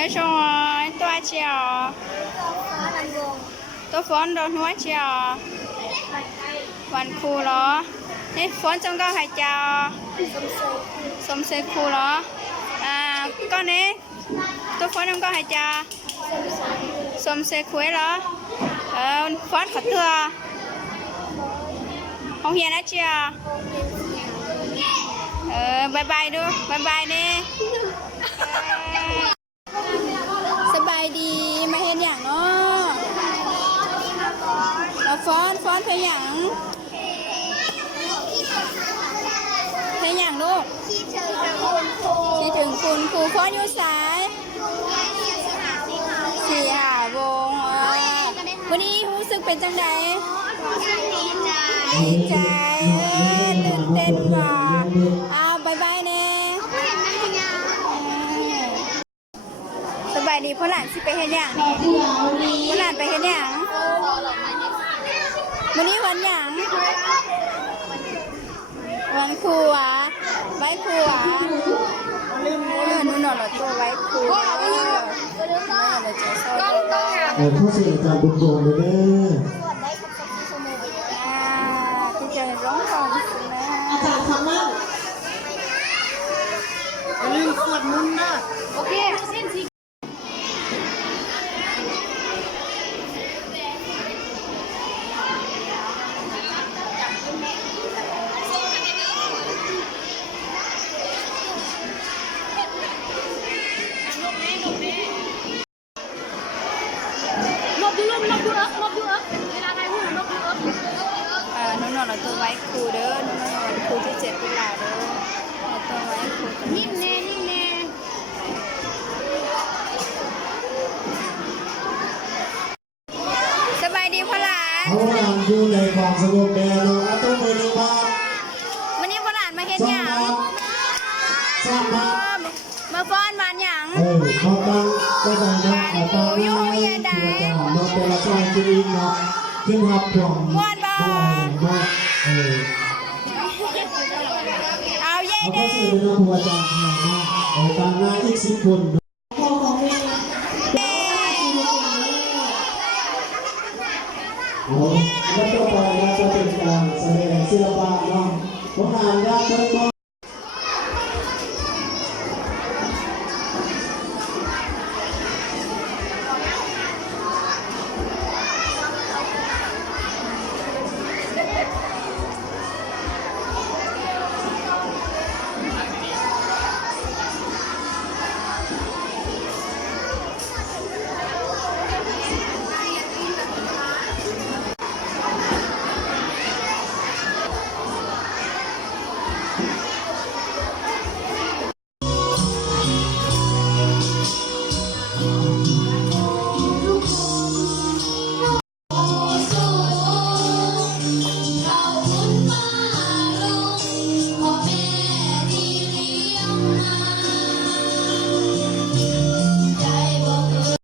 nhớ rồi tôi chiều tôi phone đồ nói chiềuวันครูเหรอนี่ฝนจงก็หายใจสมเสครูเหรอก็นี้ตัวฝนจงก็หายใจสมเสคุยเหรอฝนขอตัวห้องเฮียนนะเชียวบายบายดูบายบายนี่สบายดีมาเห็นอย่างเนาะเราฟ้อนเพลงอย่างเพลงอย่างลูกคิดถึงคุณครูฟ้อนอยู่สายสี่หาวงวันนี้รู้สึกเป็นจังไดดีใจตื่นเต้นก่อนบายบายเน่สบายดีพ่อหลานสิไปเห็นอย่างนี่พ่อหลานไปเห็นอย่างวันนี้วันอย่างวันครูอ่ะไว้ครูอ่ะนู่นน่ะเราตัวไว้ครูเราจะสอนเข้าสู่อาจารย์บุญโยมเลยเด้อที่จะร้องก่อนนะอาจารย์ทำมั่งลืมสวดมนต์นะโอเคนุ่นเราตัวไว้ครูเด้อนุ่นวันครูที่7ตุลาเด้อเราตัวไว้ครูนิ่มแน่สบายดีพ่อหลานเขาหลานอยู่ในความสงบแดนเราต้องมือหนึ่งบาทวันนี้พ่อหลานมาเห็นอย่างมาฟ้อนวันอย่างเขาตั้งก็ได้นะเขาตั้งอยู่เฮียได้เราเป็นละครจริงเนาะขึ้นหับผ่องม้วนบ่เอาเย่เด้เขาก็สื่อเป็นหัวใจหาเอาตามหน้าอีก10 คน